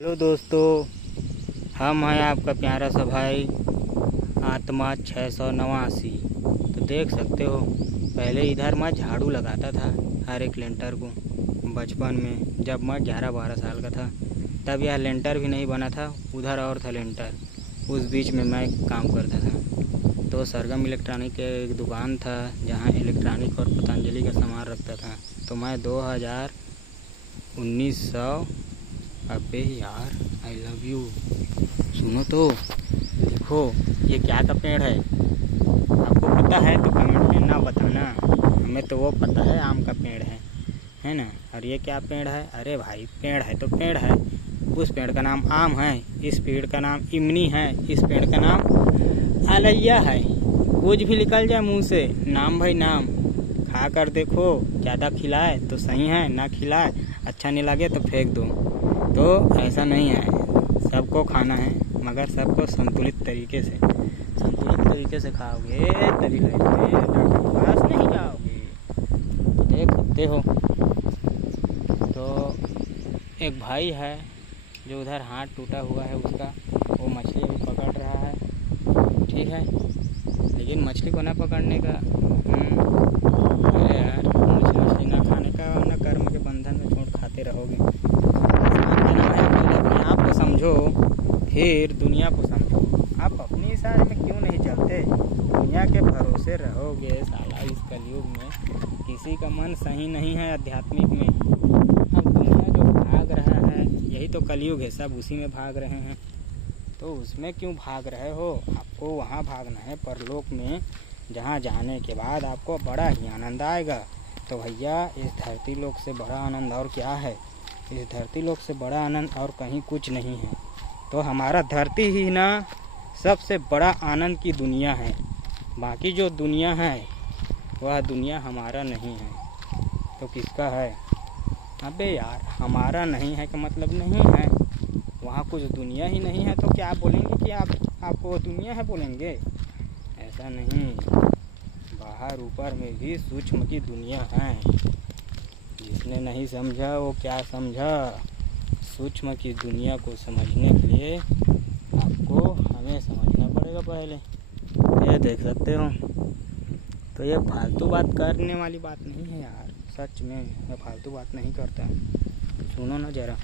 Hello दोस्तों, हम हैं आपका प्यारा सा भाई आत्मा 689। तो देख सकते हो, पहले इधर मैं झाड़ू लगाता था हर एक लेंटर को। बचपन में जब मैं 11-12 साल का था तब यह लेंटर भी नहीं बना था, उधर और था लेंटर। उस बीच में मैं काम करता था। तो सरगम इलेक्ट्रॉनिक के एक दुकान था जहाँ इलेक्ट्रॉनिक और पतंजलि का सामान रखता था। तो मैं 1900 अबे यार, आई लव यू। सुनो तो, देखो ये क्या का पेड़ है, आपको पता है तो कमेंट में ना बताना। हमें तो वो पता है, आम का पेड़ है ना। और ये क्या पेड़ है? अरे भाई, पेड़ है तो पेड़ है। उस पेड़ का नाम आम है, इस पेड़ का नाम इमली है, इस पेड़ का नाम अलैया है। कुछ भी निकल जाए मुँह से, नाम भाई नाम। खा कर देखो, ज़्यादा खिलाए तो सही है, ना खिलाए अच्छा नहीं लगे तो फेंक दो। तो ऐसा नहीं है, सबको खाना है, मगर सबको संतुलित तरीके से खाओगे तभी लगोगे, डॉक्टर के पास नहीं जाओगे। देख सकते हो, तो एक भाई है जो उधर हाथ टूटा हुआ है उसका, वो मछली भी पकड़ रहा है, ठीक है। लेकिन मछली को ना पकड़ने का, अरे यार, मछली ना खाने का, ना कर्म के बंधन में छोड़ खाते रहोगे। अपने आप को समझो, फिर दुनिया को समझो। आप अपनी इशारे में क्यों नहीं चलते? दुनिया के भरोसे रहोगे साला। इस कलयुग में किसी का मन सही नहीं है आध्यात्मिक में। अब दुनिया जो भाग रहा है, यही तो कलयुग है, सब उसी में भाग रहे हैं। तो उसमें क्यों भाग रहे हो? आपको वहाँ भागना है परलोक में, जहाँ जाने के बाद आपको बड़ा ही आनंद आएगा। तो भैया, इस धरती लोक से बड़ा आनंद और क्या है? इस धरती लोक से बड़ा आनंद और कहीं कुछ नहीं है। तो हमारा धरती ही ना सबसे बड़ा आनंद की दुनिया है। बाकी जो दुनिया है वह दुनिया हमारा नहीं है, तो किसका है? अबे यार, हमारा नहीं है का मतलब नहीं है, वहाँ कुछ दुनिया ही नहीं है। तो क्या बोलेंगे कि आप वो दुनिया है बोलेंगे? ऐसा नहीं, बाहर ऊपर में भी सूक्ष्म की दुनिया है। जिसने नहीं समझा वो क्या समझा। सूक्ष्म की दुनिया को समझने के लिए आपको हमें समझना पड़ेगा पहले। ये देख सकते हो, तो ये फालतू बात करने वाली बात नहीं है यार। सच में मैं फालतू बात नहीं करता। सुनो ना ज़रा,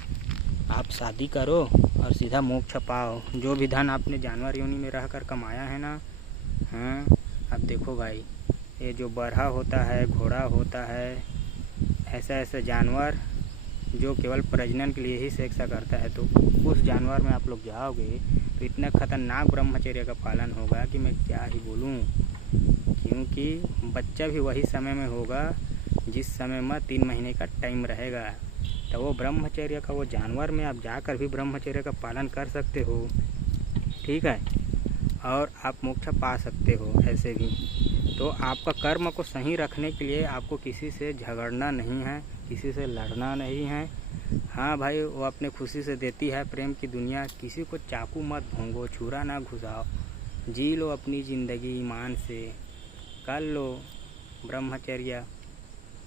आप शादी करो और सीधा मोक्ष पाओ। जो भी धन आपने जानवर योनि में रहकर कमाया है ना, हाँ, अब देखो भाई, ये जो बरहा होता है, घोड़ा होता है, ऐसा जानवर जो केवल प्रजनन के लिए ही सेक्स करता है, तो उस जानवर में आप लोग जाओगे तो इतना खतरनाक ब्रह्मचर्य का पालन होगा कि मैं क्या ही बोलूँ। क्योंकि बच्चा भी वही समय में होगा जिस समय में 3 महीने का टाइम रहेगा। तो वो ब्रह्मचर्य का, वो जानवर में आप जाकर भी ब्रह्मचर्य का पालन कर सकते हो, ठीक है, और आप मोक्ष पा सकते हो ऐसे भी। तो आपका कर्म को सही रखने के लिए आपको किसी से झगड़ना नहीं है, किसी से लड़ना नहीं है। हाँ भाई, वो अपने खुशी से देती है प्रेम की दुनिया। किसी को चाकू मत भोंगो, छुरा ना घुसाओ, जी लो अपनी ज़िंदगी ईमान से, कर लो ब्रह्मचर्य।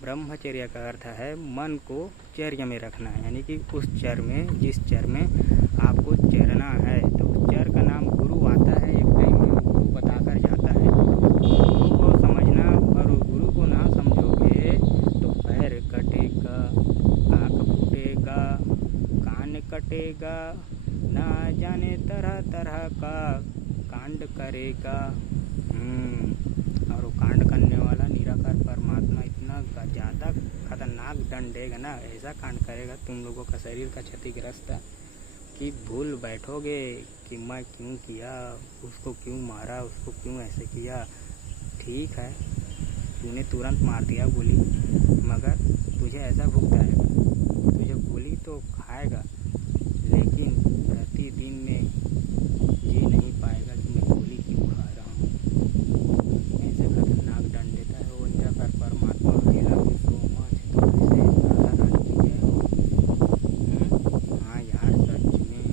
ब्रह्मचर्य का अर्थ है मन को चर्य में रखना है, यानी कि उस चर में, जिस चर में आपको चरना है। तो उस चर का नाम गुरु आता है। एक टाइम में वो गुरु बताकर जाता है। गुरु को समझना, और गुरु को ना समझोगे तो पैर कटेगा, आँख फूटेगा, कान कटेगा, ना जाने तरह तरह का कांड करेगा। और वो कांड करने वाला निराकार परमात्मा इतना ज़्यादा खतरनाक दंड देगा ना, ऐसा कांड करेगा तुम लोगों का शरीर का क्षतिग्रस्त कि भूल बैठोगे कि मैं क्यों किया, उसको क्यों मारा, उसको क्यों ऐसे किया। ठीक है, तूने तुरंत मार दिया गोली, मगर तुझे ऐसा भुगता है, तुझे गोली तो खाएगा, लेकिन प्रतिदिन में जी नहीं पाएगा कि मैं गोली क्यों खा रहा हूँ। ऐसे खतरनाक दंड देता है वो निराकार परमात्मा। I love you so much. तो ऐसे राधा रानी की जय हो। हाँ यार, सच में।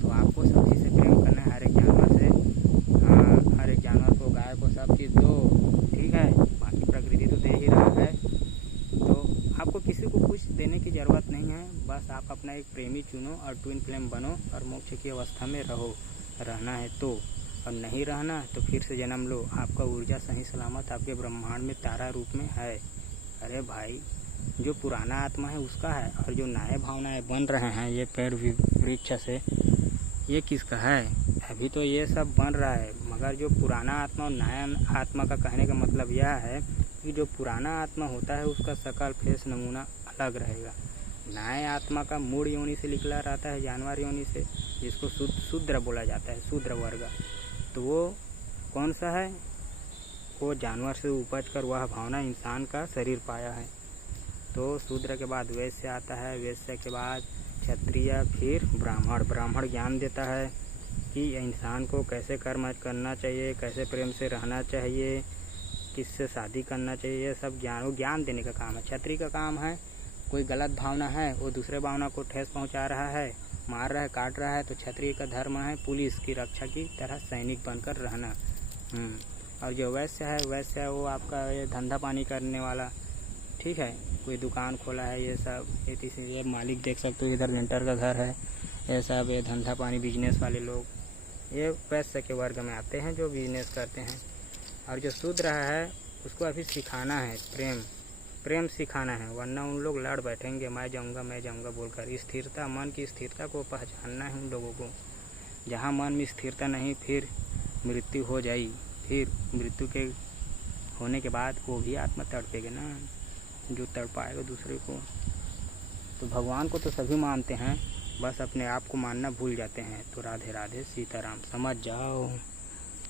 तो आपको सभी से प्रेम करना है, हर एक जानवर से। हाँ, हर एक जानवर को, गाय को सब चीज़ दो, ठीक है। बाकी प्रकृति तो दे ही रहा है, तो आपको किसी को कुछ देने की ज़रूरत नहीं है। बस आप अपना अपना एक प्रेमी चुनो और ट्विन फ्लेम बनो और मोक्ष की अवस्था में रहो। रहना है तो, और नहीं रहना तो फिर से जन्म लो। आपका ऊर्जा सही सलामत आपके ब्रह्मांड में तारा रूप में है। अरे भाई, जो पुराना आत्मा है उसका है, और जो नए भावनाएं बन रहे हैं ये पेड़ वृक्ष से, ये किसका है? अभी तो ये सब बन रहा है, मगर जो पुराना आत्मा और नया आत्मा का कहने का मतलब यह है कि जो पुराना आत्मा होता है उसका शकल फेस नमूना अलग रहेगा। नए आत्मा का मूड योनि से निकला रहता है, जानवर योनि से, जिसको शूद्र बोला जाता है, शूद्र वर्ग। तो वो कौन सा है? वो जानवर से उपज कर वह भावना इंसान का शरीर पाया है। तो शूद्र के बाद वैश्य आता है, वैश्य के बाद क्षत्रिय, फिर ब्राह्मण। ब्राह्मण ज्ञान देता है कि इंसान को कैसे कर्म करना चाहिए, कैसे प्रेम से रहना चाहिए, किससे शादी करना चाहिए, ये सब ज्ञान देने का काम है। क्षत्रिय का काम है, कोई गलत भावना है वो दूसरे भावना को ठेस पहुंचा रहा है, मार रहा है, काट रहा है, तो क्षत्रिय का धर्म है पुलिस की रक्षा की तरह सैनिक बनकर रहना। और जो वैश्य है, वैश्य वो आपका ये धंधा पानी करने वाला, ठीक है, कोई दुकान खोला है, ये सब ये मालिक देख सकते हो, इधर लेंटर का घर है, ये सब ये धंधा पानी बिजनेस वाले लोग ये वैश्य के वर्ग में आते हैं जो बिजनेस करते हैं। और जो शूद्र है उसको अभी सिखाना है, प्रेम सिखाना है, वरना उन लोग लड़ बैठेंगे, मैं जाऊंगा बोलकर। स्थिरता, मन की स्थिरता को पहचानना है उन लोगों को। जहाँ मन में स्थिरता नहीं, फिर मृत्यु हो जाए, फिर मृत्यु के होने के बाद वो भी आत्मा तड़पेगा ना, जो तड़पाएगा दूसरे को। तो भगवान को तो सभी मानते हैं, बस अपने आप को मानना भूल जाते हैं। तो राधे राधे, सीताराम, समझ जाओ।